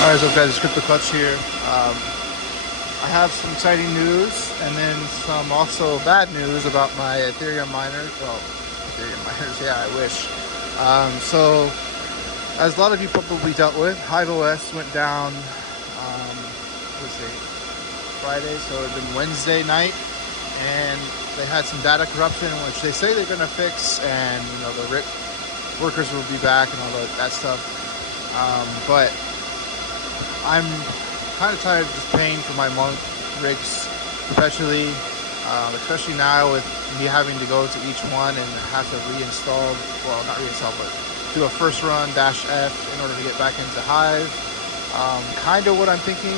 Alright, so guys, just the clutch here. I have some exciting news and then some also bad news about my Ethereum miners. Well, Ethereum miners, yeah, I wish. So, as a lot of you probably dealt with, Hiveos went down, let's see, Friday, so it had been Wednesday night, and they had some data corruption, which they say they're going to fix, and you know the workers will be back and all that stuff. But I'm kind of tired of just paying for my month rigs perpetually, especially now with me having to go to each one and have to reinstall, well, not reinstall, but do a first run -F in order to get back into Hive. Kind of what I'm thinking,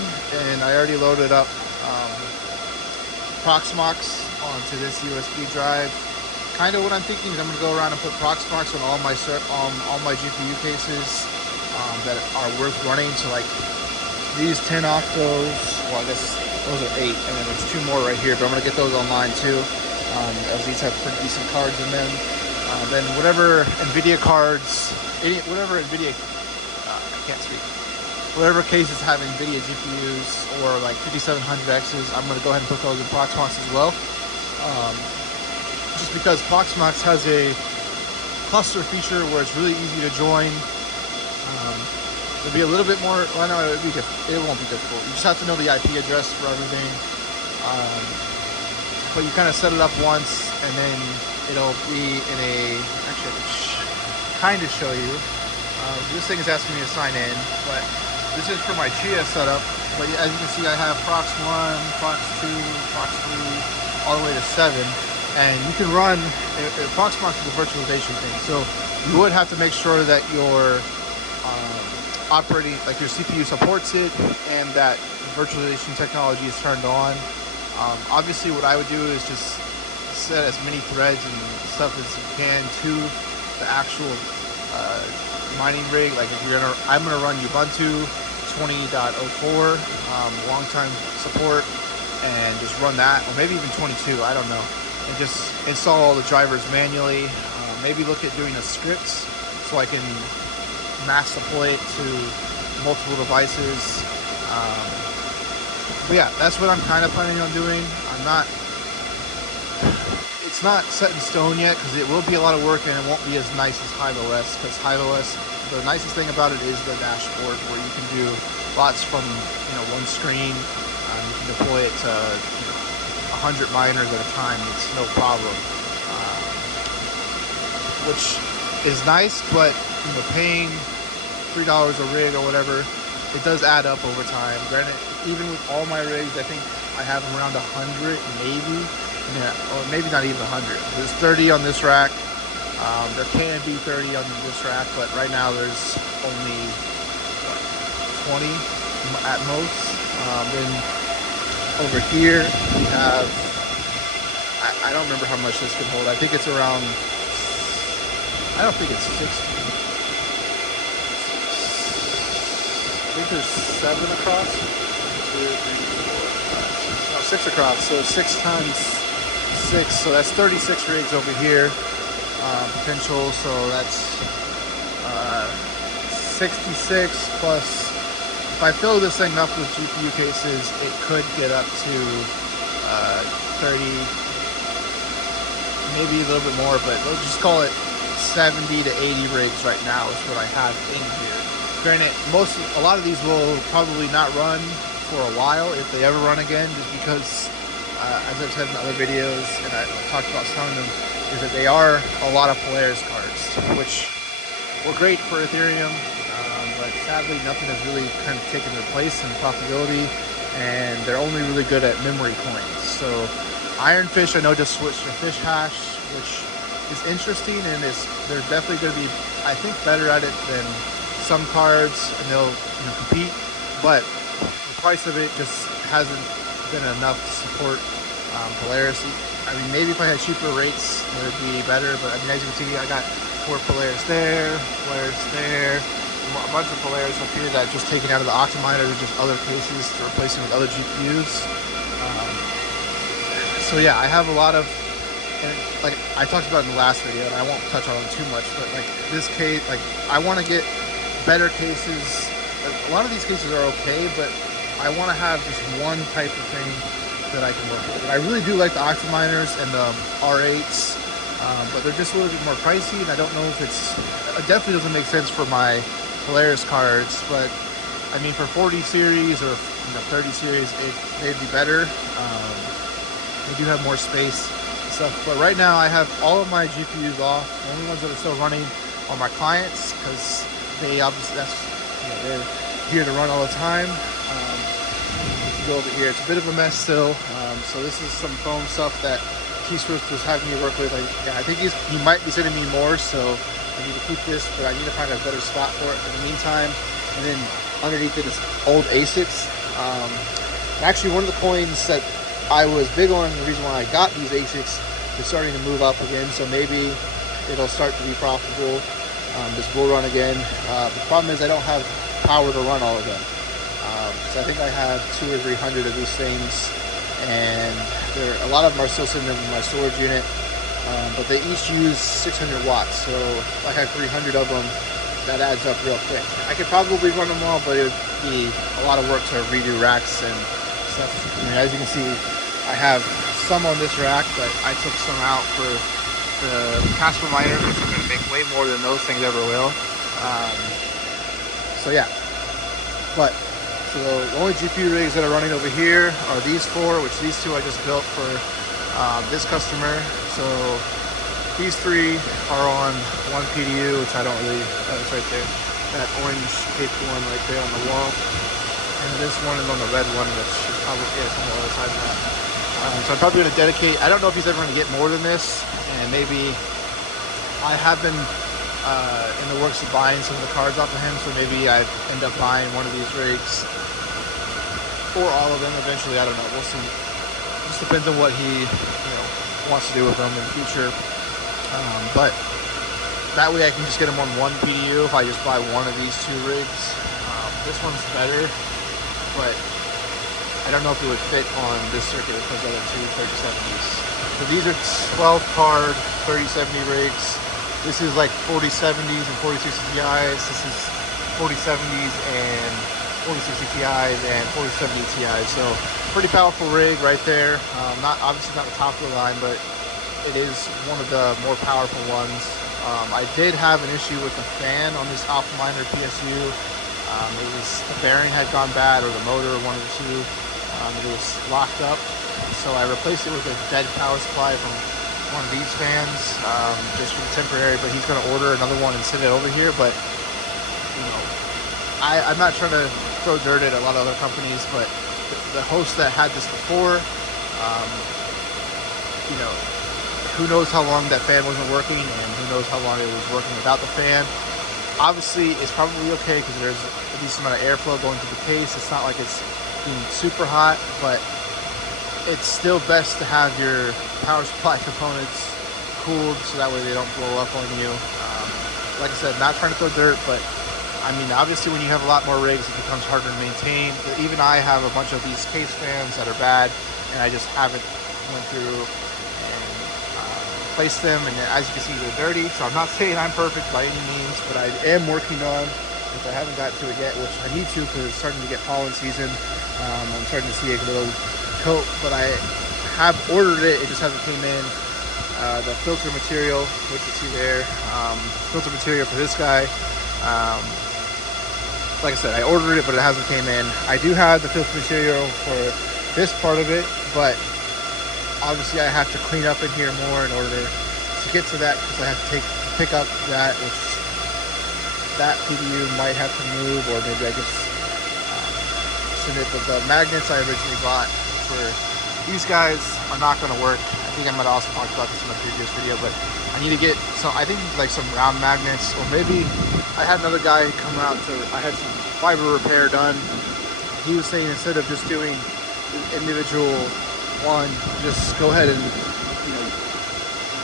and I already loaded up Proxmox onto this USB drive. Kind of what I'm thinking is I'm going to go around and put Proxmox on all my GPU cases that are worth running. So like these 10 octos, well, I guess those are 8, and then there's 2 more right here, but I'm going to get those online too, as these have pretty decent cards in them. Then whatever NVIDIA cards, whatever NVIDIA, I can't speak, whatever cases have NVIDIA GPUs or like 5700Xs, I'm going to go ahead and put those in Proxmox as well. Just because Proxmox has a cluster feature where it's really easy to join. It'll be a little bit more, well, no, it won't be difficult. You just have to know the IP address for everything. But you kind of set it up once, and then it'll be in a, actually I can kind of show you. This thing is asking me to sign in, but this is for my Chia setup. But as you can see, I have Prox 1, Prox 2, Prox 3, all the way to 7. And you can run, Proxmox is a virtualization thing. So you would have to make sure that your operating, like your CPU supports it, and that virtualization technology is turned on. Obviously what I would do is just set as many threads and stuff as you can to the actual mining rig. Like if I'm gonna run Ubuntu 20.04, long time support, and just run that, or maybe even 22, I don't know, and just install all the drivers manually. Maybe look at doing a script so I can mass deploy it to multiple devices. But yeah, that's what I'm kind of planning on doing. It's not set in stone yet, because it will be a lot of work and it won't be as nice as Hiveos, because Hiveos, the nicest thing about it is the dashboard, where you can do lots from one screen. You can deploy it to 100 miners at a time. It's no problem, which is nice, but paying $3 a rig or whatever, it does add up over time. Granted, even with all my rigs, I think I have them around 100, maybe, or maybe not even 100. There's 30 on this rack. There can be 30 on this rack, but right now there's only 20 at most. Then over here we have, I don't remember how much this can hold. I think it's around, I don't think it's 60. I think there's 7 across. 2, 3, 4, 5, 6. No, 6 across. So 6 times 6. So that's 36 rigs over here. Potential. So that's 66 plus. If I fill this thing up with GPU cases, it could get up to 30, maybe a little bit more. But let's just call it 70 to 80 rigs right now is what I have in here. Granted, a lot of these will probably not run for a while, if they ever run again, just because, as I've said in other videos, and I talked about selling them, is that they are a lot of Polaris cards, which were great for Ethereum, but sadly nothing has really kind of taken their place in profitability, and they're only really good at memory coins. So Ironfish, I know, just switched to Fish Hash, which is interesting, and they're definitely going to be, I think, better at it than some cards, and they'll compete, but the price of it just hasn't been enough to support Polaris. I mean, maybe if I had cheaper rates, it would be better, but I mean, as you can see, I got 4 Polaris there, a bunch of Polaris up here that just taken out of the Octominer, or just other cases to replace them with other GPUs. So yeah, I have a lot of, and like I talked about in the last video, and I won't touch on it too much, but like this case, like I want to get better cases a lot of these cases are okay, but I want to have just one type of thing that I can work with. I really do like the Octominers and the R8s, but they're just a little bit more pricey, and I don't know if it definitely doesn't make sense for my Polaris cards, but I mean for 40 series or 30 series, they'd be better. They do have more space and stuff, but right now I have all of my GPUs off. The only ones that are still running are my clients, because they obviously, they're here to run all the time. Go over here, it's a bit of a mess still. So this is some foam stuff that T-Swift was having me work with. I think he might be sending me more, so I need to keep this, but I need to find a better spot for it in the meantime. And then underneath it is old ASICs. Actually, one of the coins that I was big on, the reason why I got these ASICs, is starting to move up again, so maybe it'll start to be profitable. This will run again. The problem is I don't have power to run all of them. So I think I have 200 or 300 of these things, and a lot of them are still sitting in my storage unit, but they each use 600 watts. So if I have 300 of them, that adds up real quick. I could probably run them all, but it would be a lot of work to redo racks and stuff. I mean, as you can see, I have some on this rack, but I took some out for the Casper miners, which are going to make way more than those things ever will. So yeah, so the only GPU rigs that are running over here are these four, which these two I just built for this customer. So these three are on one PDU, which I don't really, it's right there, that orange tape one right there on the wall. And this one is on the red one, which is probably on the other side of that. So I'm probably going to dedicate, I don't know if he's ever going to get more than this, and maybe I have been in the works of buying some of the cards off of him, so maybe I end up buying one of these rigs, or all of them eventually. I don't know, we'll see. It just depends on what he wants to do with them in the future. But that way I can just get them on one PDU if I just buy one of these two rigs. This one's better, but I don't know if it would fit on this circuit with those other two 3070s. So these are 12 card 3070 rigs. This is like 4070s and 4060 Ti's. This is 4070s and 4060 Ti's and 4070 Ti's. So pretty powerful rig right there. Obviously not the top of the line, but it is one of the more powerful ones. I did have an issue with the fan on this Octominer PSU. The bearing had gone bad, or the motor, one of the two. It was locked up. So I replaced it with a dead power supply from one of these fans, just for temporary, but he's going to order another one and send it over here. But I'm not trying to throw dirt at a lot of other companies, but the host that had this before, who knows how long that fan wasn't working, and who knows how long it was working without the fan. Obviously, it's probably okay because there's a decent amount of airflow going through the case. It's not like it's being super hot, but it's still best to have your power supply components cooled so that way they don't blow up on you. Like I said, not trying to throw dirt, but I mean, obviously when you have a lot more rigs, it becomes harder to maintain. Even I have a bunch of these case fans that are bad, and I just haven't went through and replaced them. And as you can see, they're dirty. So I'm not saying I'm perfect by any means, but I am working on, if I haven't got to it yet, which I need to because it's starting to get pollen season. I'm starting to see a little coat, but I have ordered it. It just hasn't came in. The filter material, which you see there, filter material for this guy. Like I said, I ordered it, but it hasn't came in. I do have the filter material for this part of it, but obviously I have to clean up in here more in order to get to that, because I have to pick up that, which that PDU might have to move, or maybe I just send it. But the magnets I originally bought for these guys are not going to work. I think I might have also talked about this in a previous video, but I need to get some, I think like some round magnets, or maybe I had another guy come out I had some fiber repair done. He was saying instead of just doing individual one, just go ahead and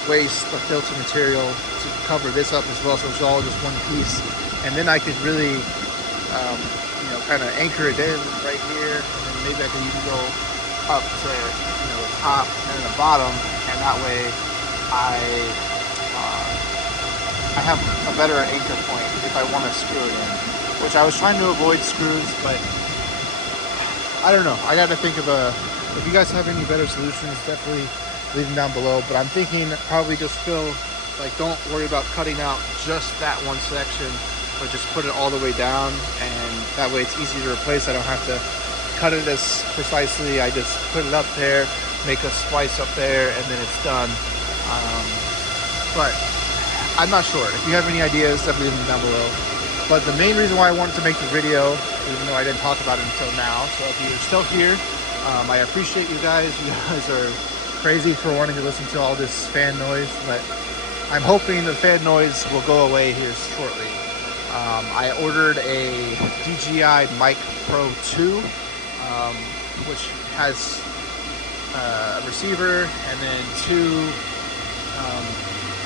waste the filter material to cover this up as well, so it's all just one piece, and then I could really kind of anchor it in right here, and then maybe I could even go up to the top and the bottom, and that way I have a better anchor point if I want to screw it in. which I was trying to avoid screws, but I don't know. I got to think of if you guys have any better solutions, definitely leave them down below. But I'm thinking probably just fill, like, don't worry about cutting out just that one section, but just put it all the way down, and that way it's easy to replace. I don't have to cut it as precisely. I just put it up there, make a splice up there, and then it's done. But I'm not sure. If you have any ideas, definitely leave them down below. But the main reason why I wanted to make the video, even though I didn't talk about it until now, so if you're still here, I appreciate you guys. You guys are crazy for wanting to listen to all this fan noise, but I'm hoping the fan noise will go away here shortly. I ordered a DJI Mic Pro 2, which has a receiver and then two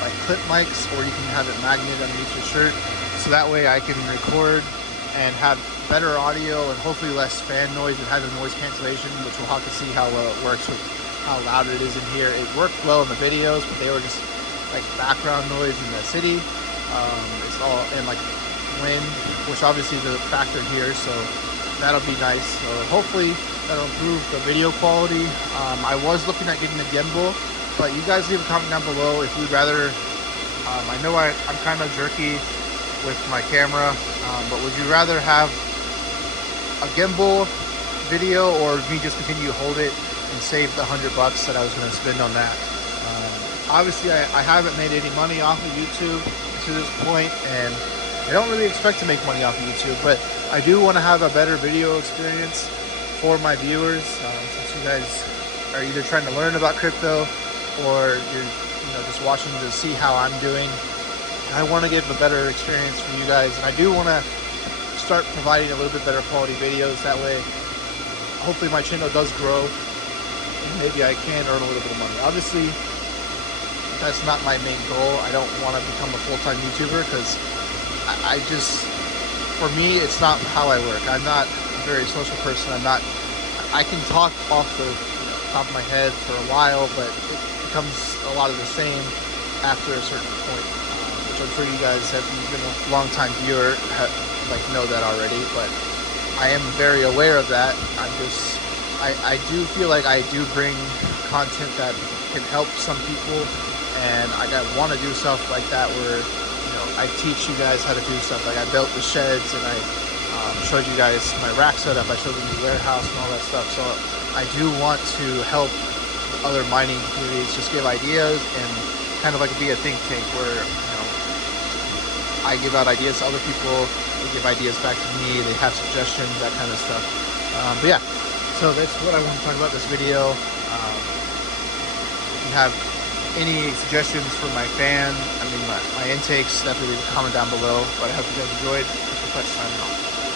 like clip mics, or you can have it magneted underneath your shirt, so that way I can record and have better audio and hopefully less fan noise. It has a noise cancellation, which we'll have to see how well it works with how loud it is in here. It worked well in the videos, but they were just like background noise in the city. It's all in like wind, which obviously is a factor here, so that'll be nice. So hopefully that'll improve the video quality. I was looking at getting a gimbal, but you guys leave a comment down below if you'd rather. I know I'm kind of jerky with my camera, but would you rather have a gimbal video or me just continue to hold it and save the $100 that I was going to spend on that? Obviously I haven't made any money off of YouTube to this point, and I don't really expect to make money off of YouTube, but I do want to have a better video experience for my viewers, since you guys are either trying to learn about crypto or you're just watching to see how I'm doing. I want to give a better experience for you guys, and I do want to start providing a little bit better quality videos. That way, hopefully my channel does grow, and maybe I can earn a little bit of money. Obviously, that's not my main goal. I don't want to become a full-time YouTuber, because for me, it's not how I work. I'm not a very social person. I can talk off the top of my head for a while, but it becomes a lot of the same after a certain point, which I'm sure you guys have been a long-time viewer, know that already, but I am very aware of that. I do feel like I do bring content that can help some people, and I want to do stuff like that where I teach you guys how to do stuff. Like I built the sheds, and I showed you guys my rack setup. I showed you the warehouse and all that stuff. So I do want to help other mining communities, just give ideas and kind of like be a think tank where I give out ideas to other people, they give ideas back to me, they have suggestions, that kind of stuff. But yeah, so that's what I want to talk about this video. If you have any suggestions for my my intakes, definitely leave a comment down below. But I hope you guys enjoyed. This was Clutch signing off.